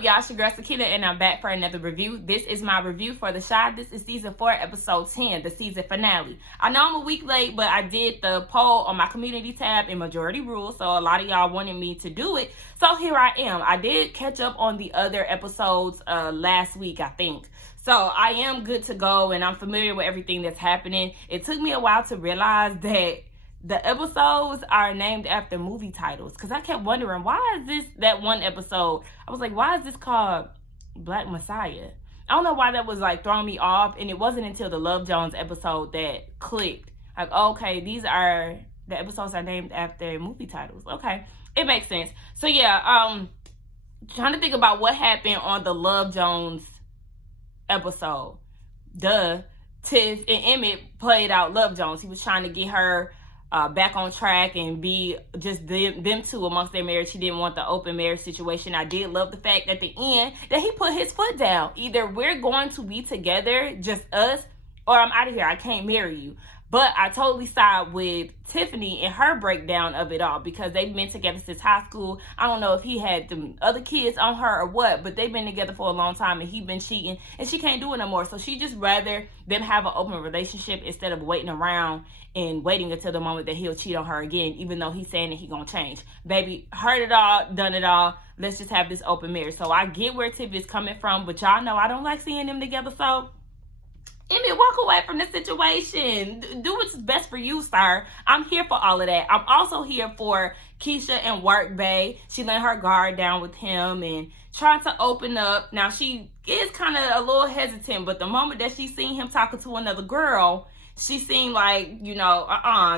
up, y'all? It's your girl Sakina, and I'm back for another review. This is my review for The Chi. This is season 4, episode 10, the season finale. I know I'm a week late, but I did the poll on my community tab in majority rules, so a lot of y'all wanted me to do it. So here I am. I did catch up on the other episodes last week, I think. So I am good to go, and I'm familiar with everything that's happening. It took me a while to realize that the episodes are named after movie titles, because I kept wondering, why is this that one episode? I was like, why is this called Black Messiah? I don't know why that was like throwing me off, and it wasn't until the Love Jones episode that clicked. Like, okay, the episodes are named after movie titles. Okay, it makes sense. So yeah, trying to think about what happened on the Love Jones episode. Tiff and Emmett played out Love Jones. He was trying to get her back on track and be just them two amongst their marriage. He didn't want the open marriage situation. I did love the fact at the end that he put his foot down. Either we're going to be together, just us, or I'm out of here. I can't marry you. But I totally side with Tiffany and her breakdown of it all, because they've been together since high school. I don't know if he had them other kids on her or what, but they've been together for a long time and he's been cheating and she can't do it no more. So she just rather them have an open relationship instead of waiting around and waiting until the moment that he'll cheat on her again, even though he's saying that he's gonna change. Baby, heard it all, done it all. Let's just have this open marriage. So I get where Tiff is coming from, but y'all know I don't like seeing them together. So Emmett, walk away from the situation. Do what's best for you, sir. I'm here for all of that. I'm also here for Keisha and Work Bay. She let her guard down with him and trying to open up. Now, she is kind of a little hesitant, but the moment that she seen him talking to another girl, she seemed like, you know,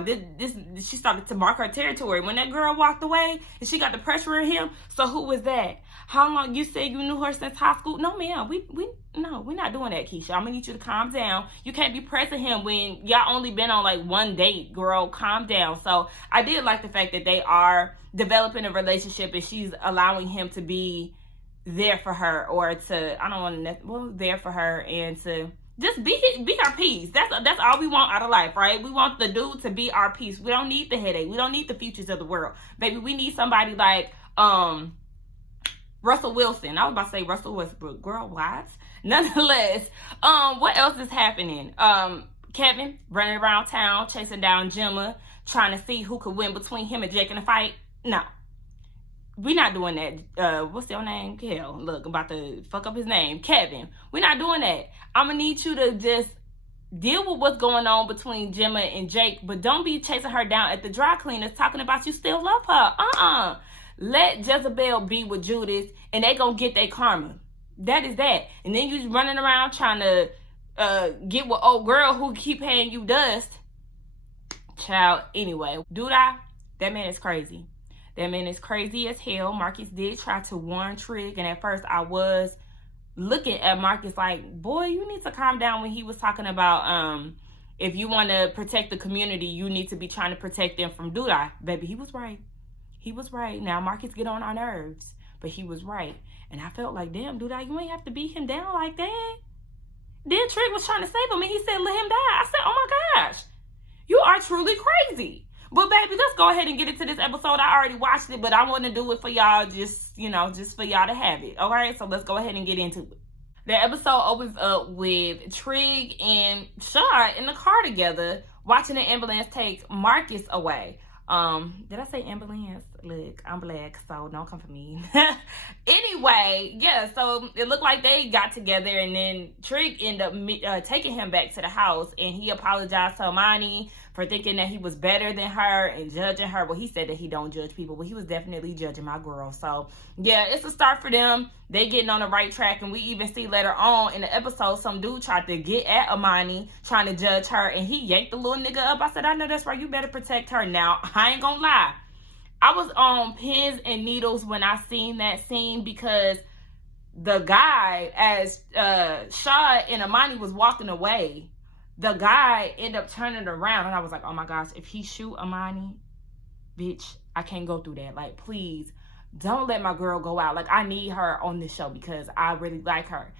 she started to mark her territory. When that girl walked away and she got the pressure on him, so who was that? How long? You said you knew her since high school? No, ma'am. We're not doing that, Keisha. I'm gonna need you to calm down. You can't be pressing him when y'all only been on like one date, girl. Calm down. So I did like the fact that they are developing a relationship and she's allowing him to be there for her, or to, there for her, and to just be our peace. That's all we want out of life, right? We want the dude to be our peace. We don't need the headache. We don't need the futures of the world. Baby, we need somebody like Russell Wilson. I was about to say Russell Westbrook. Girl, what? Nonetheless, what else is happening? Kevin running around town, chasing down Gemma, trying to see who could win between him and Jake in a fight. No. We're not doing that. What's your name? Hell, look, I'm about to fuck up his name. Kevin. We're not doing that. I'm going to need you to just deal with what's going on between Gemma and Jake, but don't be chasing her down at the dry cleaners talking about you still love her. Let Jezebel be with Judas, and they gonna get their karma. That is that. And then you running around trying to get with old girl who keep paying you dust. Child, anyway. Duda, that man is crazy. That man is crazy as hell. Marcus did try to warn Trig, and at first I was looking at Marcus like, boy, you need to calm down when he was talking about if you want to protect the community, you need to be trying to protect them from Duda. Baby, he was right. He was right. Now, Marcus get on our nerves, but he was right. And I felt like, damn, Duda, you ain't have to beat him down like that. Then Trig was trying to save him, and he said, let him die. I said, oh my gosh, you are truly crazy. But baby, let's go ahead and get into this episode. I already watched it, but I want to do it for y'all, just for y'all to have it. All right, so let's go ahead and get into it. The episode opens up with Trig and Chi in the car together, watching the ambulance take Marcus away. Did I say ambulance? Look, I'm black, so don't come for me. Anyway, yeah, so it looked like they got together, and then Trig ended up taking him back to the house, and he apologized to Amani for thinking that he was better than her and judging her. Well, he said that he don't judge people, but he was definitely judging my girl. So yeah, it's a start for them. They getting on the right track, and we even see later on in the episode some dude tried to get at Amani, trying to judge her, and he yanked the little nigga up. I said, I know that's right, you better protect her. Now, I ain't gonna lie, I was on pins and needles when I seen that scene, because the guy, as Shaw and Amani was walking away, the guy ended up turning around, and I was like, oh my gosh, if he shoot Amani, bitch, I can't go through that. Like, please, don't let my girl go out. Like, I need her on this show because I really like her.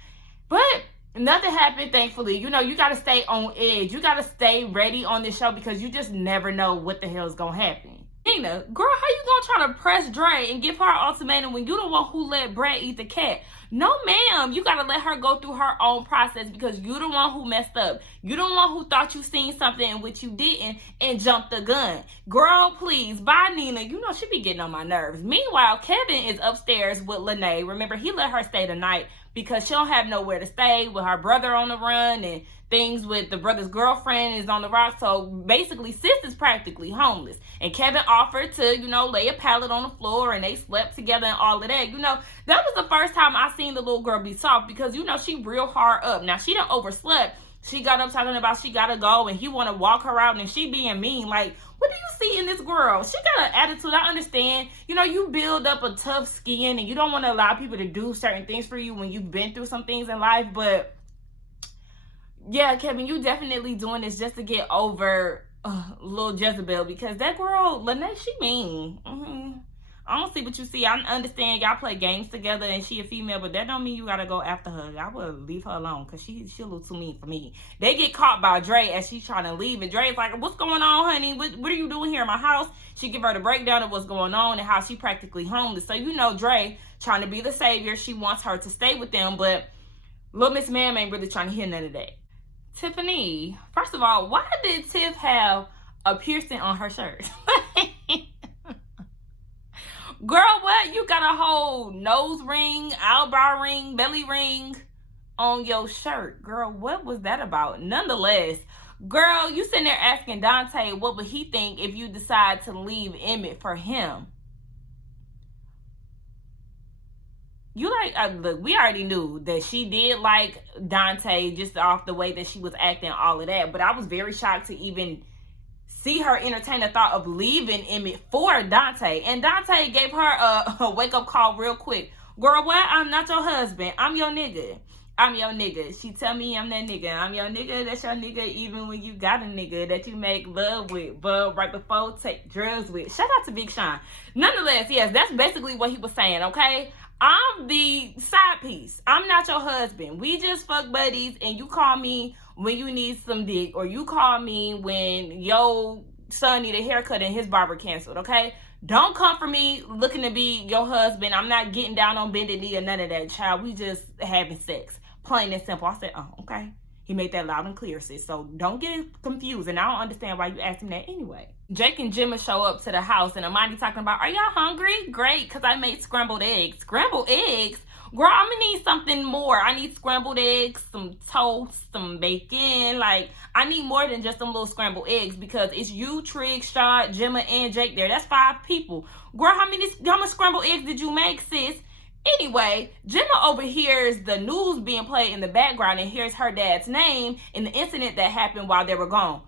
But nothing happened, thankfully. You know, you got to stay on edge. You got to stay ready on this show, because you just never know what the hell is going to happen. Lena, girl, how you gonna try to press Dre and give her an ultimatum when you the one who let Brad eat the cat? No, ma'am. You gotta let her go through her own process because you the one who messed up. You the one who thought you seen something in which you didn't and jumped the gun. Girl, please. Bye, Nina. You know she be getting on my nerves. Meanwhile, Kevin is upstairs with Lene. Remember, he let her stay the night because she don't have nowhere to stay with her brother on the run and things with the brother's girlfriend is on the rock. So basically, sis is practically homeless. And Kevin offered to, lay a pallet on the floor and they slept together and all of that. That was the first time I seen the little girl be soft because, she real hard up. Now, she done overslept. She got up talking about she gotta go and he want to walk her out and she being mean. Like, what do you see in this girl? She got an attitude. I understand. You build up a tough skin and you don't want to allow people to do certain things for you when you've been through some things in life. But yeah, Kevin, you definitely doing this just to get over little Jezebel because that girl, Lene, she mean. I don't see what you see. I understand y'all play games together and she a female, but that don't mean you gotta go after her. I would leave her alone because she a little too mean for me. They get caught by Dre as she's trying to leave and Dre's like, what's going on, honey? What are you doing here in my house? She give her the breakdown of what's going on and how she practically homeless. So Dre trying to be the savior. She wants her to stay with them, but little Miss Ma'am ain't really trying to hear none of that. Tiffany, first of all, why did Tiff have a piercing on her shirt? Girl, what? You got a whole nose ring, eyebrow ring, belly ring on your shirt. Girl, what was that about? Nonetheless, girl, you sitting there asking Dante what would he think if you decide to leave Emmett for him. Look, we already knew that she did like Dante just off the way that she was acting, all of that. But I was very shocked to even see her entertain the thought of leaving Emmett for Dante. And Dante gave her a wake-up call real quick. Girl, what? I'm not your husband. I'm your nigga. I'm your nigga. She tell me I'm that nigga. I'm your nigga. That's your nigga even when you got a nigga that you make love with, but right before take drugs with. Shout out to Big Sean. Nonetheless, yes, that's basically what he was saying, okay? I'm the side piece. I'm not your husband. We just fuck buddies and you call me when you need some dick or you call me when your son need a haircut and his barber canceled, okay? Don't come for me looking to be your husband. I'm not getting down on bended knee or none of that, child. We just having sex. Plain and simple. I said, oh, okay. He made that loud and clear, sis. So don't get confused. And I don't understand why you asked him that anyway. Jake and Gemma show up to the house and Amani talking about, are y'all hungry? Great, because I made scrambled eggs. Scrambled eggs? Girl, I'm going to need something more. I need scrambled eggs, some toast, some bacon. Like, I need more than just some little scrambled eggs because it's you, Trig, Shaw, Gemma, and Jake there. That's 5 people. Girl, how much scrambled eggs did you make, sis? Anyway, Gemma overhears the news being played in the background and hears her dad's name in the incident that happened while they were gone.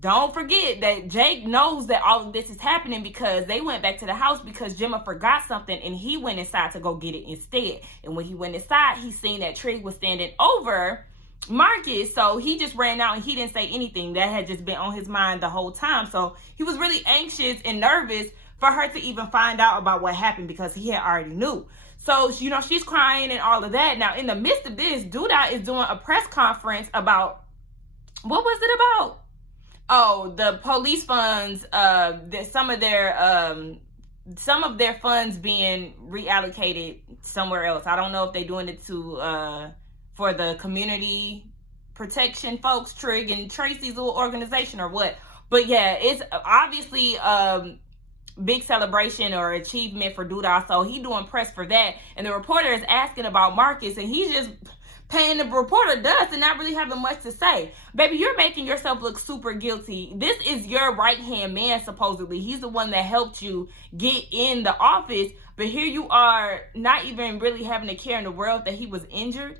Don't forget that Jake knows that all of this is happening because they went back to the house because Gemma forgot something and he went inside to go get it instead. And when he went inside, he seen that Trig was standing over Marcus. So he just ran out and he didn't say anything. That had just been on his mind the whole time. So he was really anxious and nervous for her to even find out about what happened because he had already knew. So, she's crying and all of that. Now, in the midst of this, Duda is doing a press conference about, what was it about? Oh, the police funds, some of their funds being reallocated somewhere else. I don't know if they're doing it for the community protection folks, Trig and Tracy's little organization or what. But yeah, it's obviously big celebration or achievement for Duda, so he doing press for that, and the reporter is asking about Marcus and he's just paying the reporter dust and not really having much to say. Baby, you're making yourself look super guilty. This is your right-hand man, supposedly. He's the one that helped you get in the office, but here you are not even really having a care in the world that he was injured.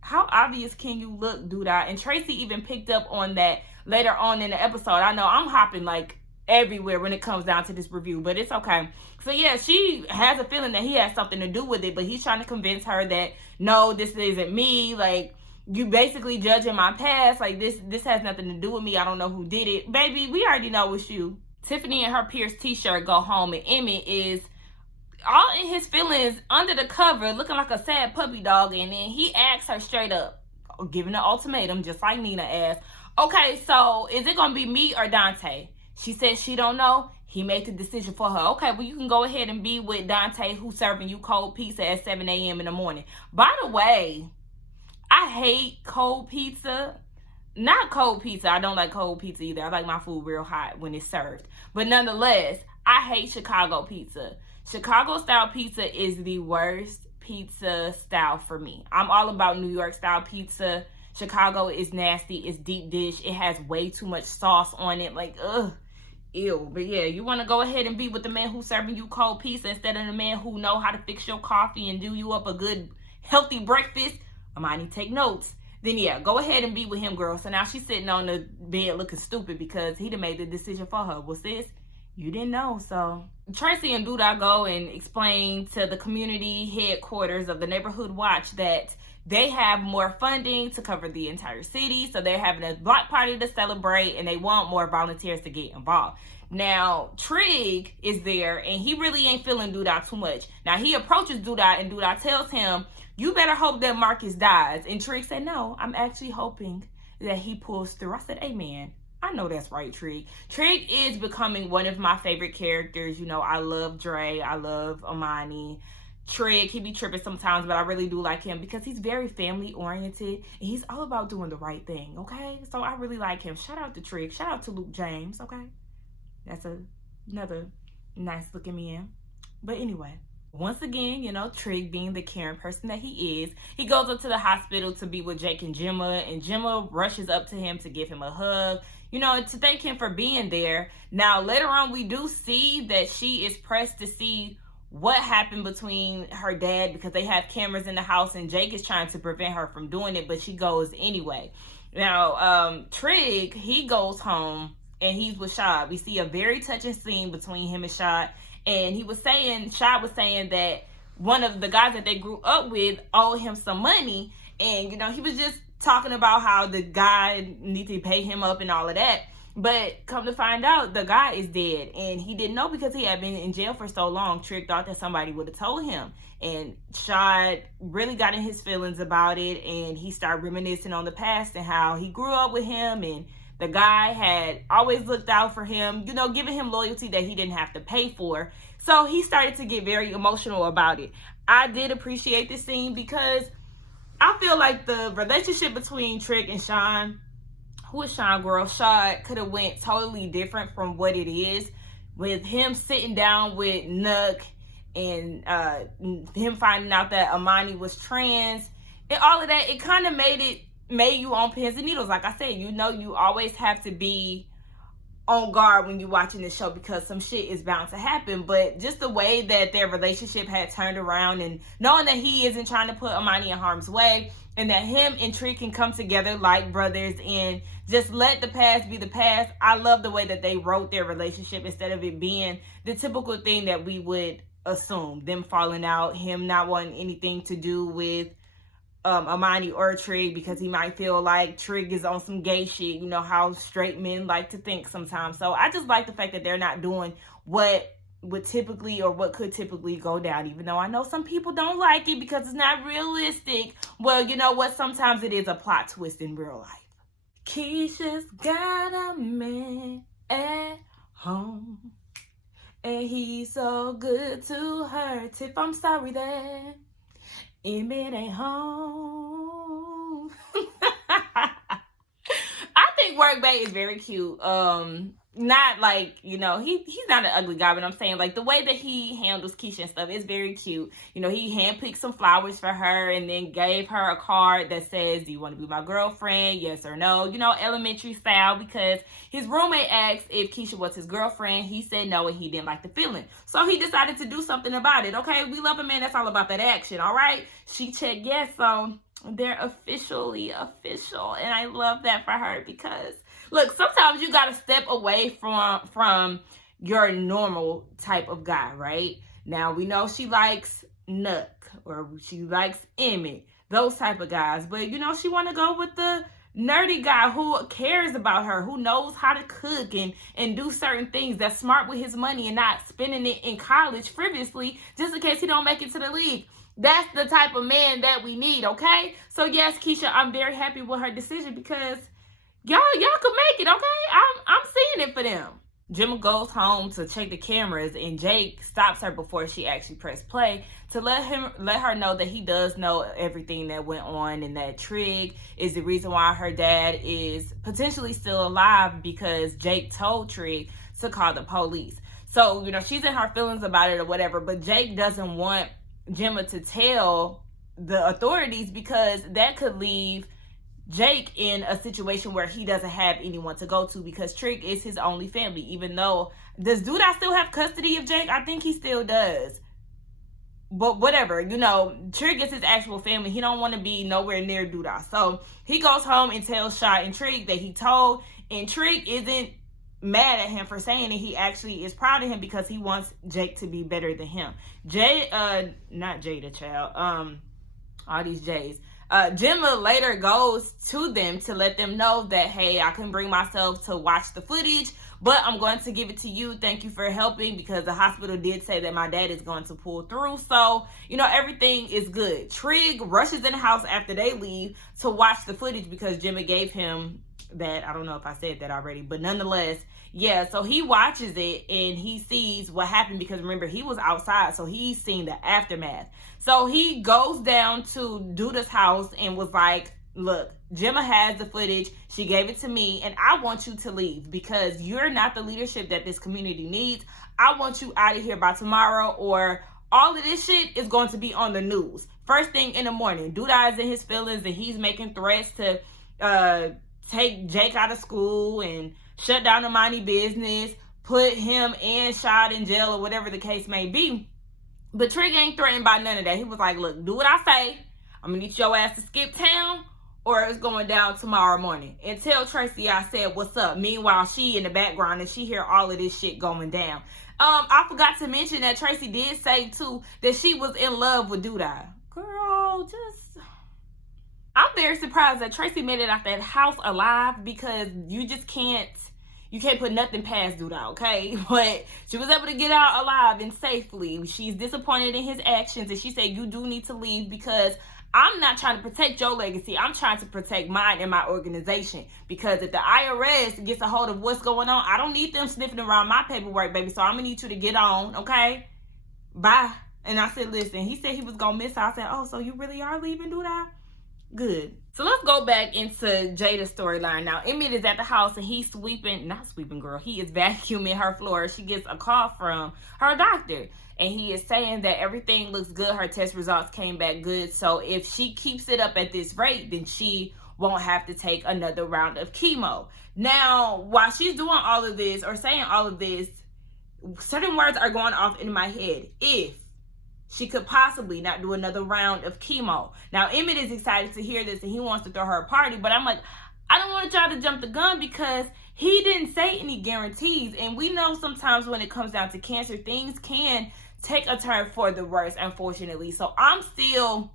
How obvious can you look, Duda? And Tracy even picked up on that later on in the episode. I know I'm hopping like everywhere when it comes down to this review, but it's okay. So yeah, she has a feeling that he has something to do with it, but he's trying to convince her that no, this isn't me. Like, you basically judging my past. Like, this has nothing to do with me. I don't know who did it. Baby, we already know it's you. Tiffany and her Pierce t-shirt go home, and Emmett is all in his feelings under the cover, looking like a sad puppy dog, and then he asks her straight up, giving an ultimatum, just like Nina asked, okay, so is it gonna be me or Dante? She says she don't know. he made the decision for her. Okay, well, you can go ahead and be with Dante, who's serving you cold pizza at 7 a.m. in the morning. By the way, I hate cold pizza. Not cold pizza. I don't like cold pizza either. I like my food real hot when it's served. But nonetheless, I hate Chicago pizza. Chicago style pizza is the worst pizza style for me. I'm all about New York style pizza. Chicago is nasty. It's deep dish. It has way too much sauce on it. Like, ugh, ew. But yeah, you want to go ahead and be with the man who's serving you cold pizza instead of the man who know how to fix your coffee and do you up a good, healthy breakfast. Amani, take notes. Then yeah, go ahead and be with him, girl. So now she's sitting on the bed looking stupid because he done made the decision for her. Well, sis, you didn't know. So Tracy and Duda go and explain to the community headquarters of the Neighborhood Watch that they have more funding to cover the entire city. So they're having a block party to celebrate and they want more volunteers to get involved. Now, Trig is there and he really ain't feeling Duda too much. Now, he approaches Duda and Duda tells him, you better hope that Marcus dies. And Trig said, no, I'm actually hoping that he pulls through. I said, amen. I know that's right, Trig. Trig is becoming one of my favorite characters. You know, I love Dre. I love Amani. Trig, he be tripping sometimes, but I really do like him because he's very family oriented and he's all about doing the right thing, okay? So I really like him. Shout out to Trig. Shout out to Luke James, okay? That's another nice looking man. But anyway, once again, you know, Trig being the caring person that he is, he goes up to the hospital to be with Jake and Gemma, and Gemma rushes up to him to give him a hug, you know, to thank him for being there. Now, later on, we do see that she is pressed to see what happened between her dad because they have cameras in the house and Jake is trying to prevent her from doing it, but she goes anyway. Now, Trig, he goes home and he's with Shad. We see a very touching scene between him and Shad. And Shad was saying that one of the guys that they grew up with owed him some money. And, you know, he was just talking about how the guy needs to pay him up and all of that. But come to find out, the guy is dead. And he didn't know because he had been in jail for so long. Trig thought that somebody would have told him. And Shad really got in his feelings about it. And he started reminiscing on the past and how he grew up with him. And the guy had always looked out for him, you know, giving him loyalty that he didn't have to pay for. So he started to get very emotional about it. I did appreciate this scene because I feel like the relationship between Trig and Sean, who is Sean, girl? Shad could have went totally different from what it is. With him sitting down with Nuck and him finding out that Amani was trans and all of that, it kind of made you on pins and needles. Like I said, you know, you always have to be on guard when you're watching this show because some shit is bound to happen. But just the way that their relationship had turned around and knowing that he isn't trying to put Amani in harm's way and that him and Trig can come together like brothers and just let the past be the past. I love the way that they wrote their relationship instead of it being the typical thing that we would assume. Them falling out, him not wanting anything to do with Amani or Trig because he might feel like Trig is on some gay shit, you know how straight men like to think sometimes. So I just like the fact that they're not doing what would typically or what could typically go down, even though I know some people don't like it because it's not realistic. Well, you know what? Sometimes it is a plot twist in real life. Keisha's got a man at home and he's so good to her. Tiff, I'm sorry that Emmett ain't home. I think Workbait is very cute. Not like, you know, he's not an ugly guy, but I'm saying like the way that he handles Keisha and stuff is very cute. You know, he handpicked some flowers for her and then gave her a card that says, do you want to be my girlfriend? Yes or no? You know, elementary style, because his roommate asked if Keisha was his girlfriend. He said no and he didn't like the feeling. So he decided to do something about it. Okay, we love a man that's all about that action, all right? She checked yes, so they're officially official. And I love that for her because look, sometimes you got to step away from your normal type of guy, right? Now, we know she likes Nuck or she likes Emmett, those type of guys. But, you know, she want to go with the nerdy guy who cares about her, who knows how to cook and do certain things, that's smart with his money and not spending it in college frivolously just in case he don't make it to the league. That's the type of man that we need, okay? So, yes, Keisha, I'm very happy with her decision because y'all can make it, okay? I'm seeing it for them. Gemma goes home to check the cameras, and Jake stops her before she actually pressed play to let her know that he does know everything that went on, and that Trig is the reason why her dad is potentially still alive, because Jake told Trig to call the police. So, she's in her feelings about it or whatever, but Jake doesn't want Gemma to tell the authorities, because that could leave Jake in a situation where he doesn't have anyone to go to, because Trig is his only family. Even though, does Duda still have custody of Jake? I think he still does. But whatever, Trig is his actual family. He don't want to be nowhere near Duda. So he goes home and tells Sha and Trig that he told, and Trig isn't mad at him for saying it. He actually is proud of him, because he wants Jake to be better than him. Not Jada, child. All these J's. Gemma later goes to them to let them know that, hey, I couldn't bring myself to watch the footage, but I'm going to give it to you. Thank you for helping, because the hospital did say that my dad is going to pull through. So, everything is good. Trig rushes in the house after they leave to watch the footage, because Gemma gave him that. I don't know if I said that already, but nonetheless, yeah, so he watches it and he sees what happened, because remember, he was outside, so he's seen the aftermath. So he goes down to Duda's house and was like, look, Gemma has the footage. She gave it to me, and I want you to leave, because you're not the leadership that this community needs. I want you out of here by tomorrow, or all of this shit is going to be on the news first thing in the morning. Duda is in his feelings, and he's making threats to take Jake out of school and shut down the Monty business, put him and Shad in jail, or whatever the case may be. But Trig ain't threatened by none of that. He was like, look, do what I say. I'm going to need your ass to skip town, or it's going down tomorrow morning. And tell Tracy I said, what's up? Meanwhile, she in the background, and she hear all of this shit going down. I forgot to mention that Tracy did say, too, that she was in love with Duda. Girl, I'm very surprised that Tracy made it out that house alive, because you can't put nothing past Duda, okay? But she was able to get out alive and safely. She's disappointed in his actions, and she said, you do need to leave, because I'm not trying to protect your legacy. I'm trying to protect mine and my organization, because if the IRS gets a hold of what's going on, I don't need them sniffing around my paperwork, baby. So I'm going to need you to get on, okay? Bye. And I said, listen, he said he was going to miss her. I said, oh, so you really are leaving, Duda? Good. So let's go back into Jada's storyline. Now, Emmett is at the house, and he's he is vacuuming her floor. She gets a call from her doctor, and he is saying that everything looks good. Her test results came back good. So if she keeps it up at this rate, then she won't have to take another round of chemo. Now, while she's doing all of this, or saying all of this, certain words are going off in my head. If she could possibly not do another round of chemo. Now, Emmett is excited to hear this, and he wants to throw her a party. But I'm like, I don't want y'all to jump the gun, because he didn't say any guarantees. And we know sometimes when it comes down to cancer, things can take a turn for the worse, unfortunately. So I'm still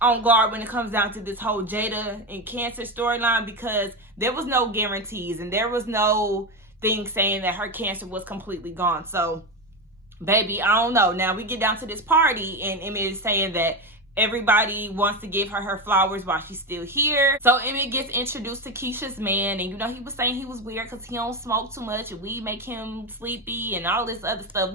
on guard when it comes down to this whole Jada and cancer storyline, because there was no guarantees, and there was no thing saying that her cancer was completely gone. So, baby, I don't know. Now we get down to this party, and Emmett is saying that everybody wants to give her flowers while she's still here. So Emmett gets introduced to Keisha's man, and he was saying he was weird because he don't smoke too much, and weed make him sleepy and all this other stuff.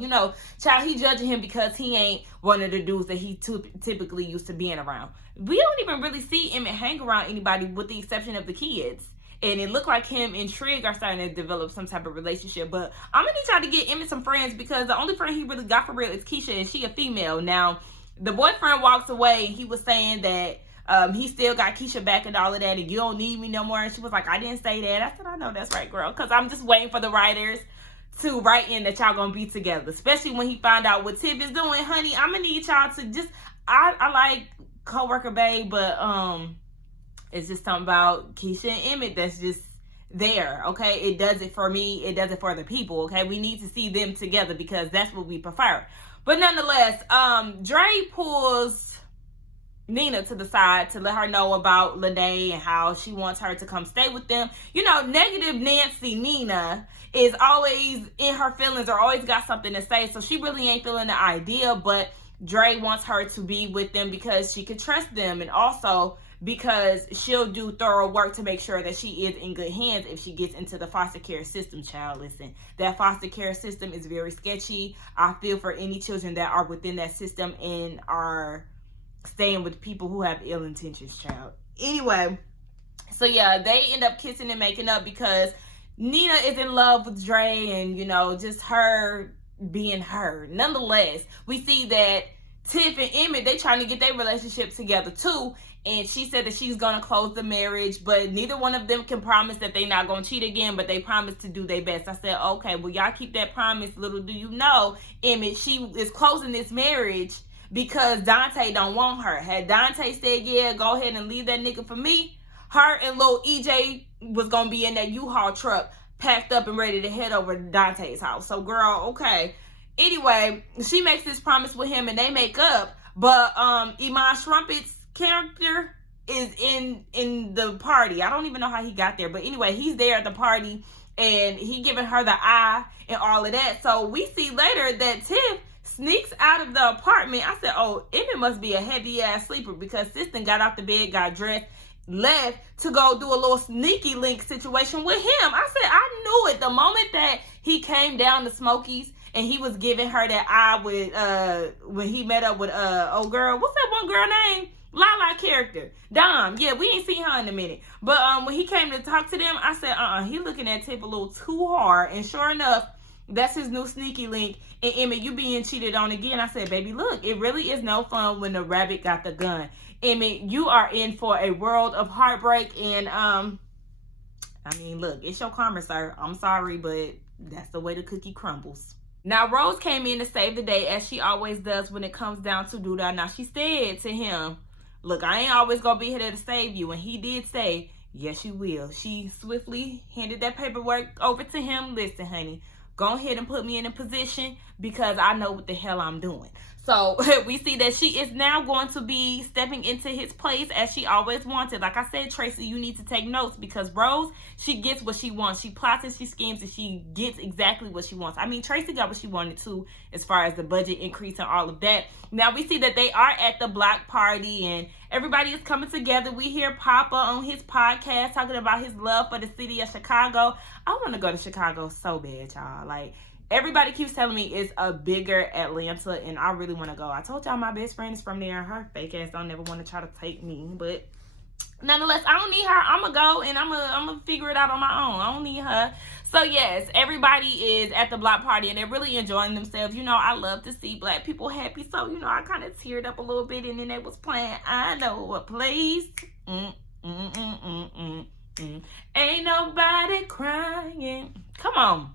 Child, he judging him because he ain't one of the dudes that he typically used to being around. We don't even really see Emmett hang around anybody with the exception of the kids. And it looked like him and Trig are starting to develop some type of relationship. But I'm going to need y'all to get Emmett some friends, because the only friend he really got for real is Keisha, and she a female. Now, the boyfriend walks away, and he was saying that he still got Keisha back and all of that, and you don't need me no more. And she was like, I didn't say that. I said, I know that's right, girl, because I'm just waiting for the writers to write in that y'all going to be together. Especially when he found out what Tiff is doing, honey. I'm going to need y'all to just, I like coworker babe, but it's just something about Keisha and Emmett that's just there, okay? It does it for me. It does it for the people, okay? We need to see them together, because that's what we prefer. But nonetheless, Dre pulls Lena to the side to let her know about Lene and how she wants her to come stay with them. Negative Nancy Nina is always in her feelings, or always got something to say, so she really ain't feeling the idea. But Dre wants her to be with them because she can trust them, and also because she'll do thorough work to make sure that she is in good hands if she gets into the foster care system. Child, listen, that foster care system is very sketchy. I feel for any children that are within that system and are staying with people who have ill intentions, child. Anyway, so yeah, they end up kissing and making up because Nina is in love with Dre, and, you know, just her being her. Nonetheless, we see that Tiff and Emmett, they trying to get their relationship together too. And she said that she's going to close the marriage, but neither one of them can promise that they're not going to cheat again, but they promise to do their best. I said, okay, well, y'all keep that promise. Little do you know, Emmett, she is closing this marriage because Dante don't want her. Had Dante said, yeah, go ahead and leave that nigga for me, her and little EJ was going to be in that U-Haul truck, packed up and ready to head over to Dante's house. So, girl, okay. Anyway, she makes this promise with him and they make up, but Iman Shumpert's character is in the party. I don't even know how he got there, but anyway, he's there at the party and he giving her the eye and all of that. So we see later that Tiff sneaks out of the apartment. I said, oh, Emmett must be a heavy ass sleeper because Sister got out the bed, got dressed, left to go do a little sneaky link situation with him. I said, I knew it the moment that he came down to Smokey's and he was giving her that eye with when he met up with old girl, what's that one girl name? Lala character, Dom. Yeah, we ain't seen her in a minute. But when he came to talk to them, I said, he looking at Tiff a little too hard. And sure enough, that's his new sneaky link. And Emmett, you being cheated on again. I said, baby, look, it really is no fun when the rabbit got the gun. Emmett, you are in for a world of heartbreak. And I mean, look, it's your karma, sir. I'm sorry, but that's the way the cookie crumbles. Now, Rose came in to save the day, as she always does when it comes down to Duda. Now, she said to him, look, I ain't always going to be here to save you. And he did say, yes, you will. She swiftly handed that paperwork over to him. Listen, honey, go ahead and put me in a position because I know what the hell I'm doing. So we see that she is now going to be stepping into his place as she always wanted. Like I said, Tracy, you need to take notes because Rose, she gets what she wants. She plots and she schemes and she gets exactly what she wants. I mean, Tracy got what she wanted too as far as the budget increase and all of that. Now we see that they are at the block party and everybody is coming together. We hear Papa on his podcast talking about his love for the city of Chicago. I want to go to Chicago so bad, y'all. Like, everybody keeps telling me it's a bigger Atlanta, and I really want to go. I told y'all my best friend is from there, and her fake ass don't never want to try to take me. But nonetheless, I don't need her. I'm going to go, and I'm gonna figure it out on my own. I don't need her. So, yes, everybody is at the block party, and they're really enjoying themselves. You know, I love to see black people happy. So, you know, I kind of teared up a little bit, and then they was playing I Know a Place. Ain't nobody crying. Come on.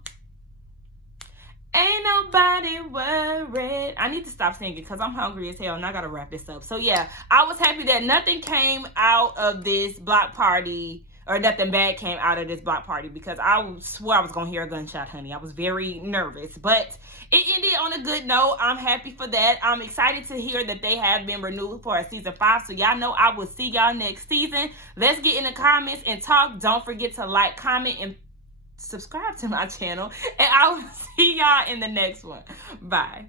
Ain't nobody worried. I need to stop singing because I'm hungry as hell and I gotta wrap this up. So yeah, I was happy that nothing came out of this block party, or nothing bad came out of this block party, because I swore I was gonna hear a gunshot, honey. I was very nervous, but it ended on a good note. I'm happy for that. I'm excited to hear that they have been renewed for a season 5. So y'all know I will see y'all next season. Let's get in the comments and talk. Don't forget to like, comment, and subscribe to my channel, and I will see y'all in the next one. Bye.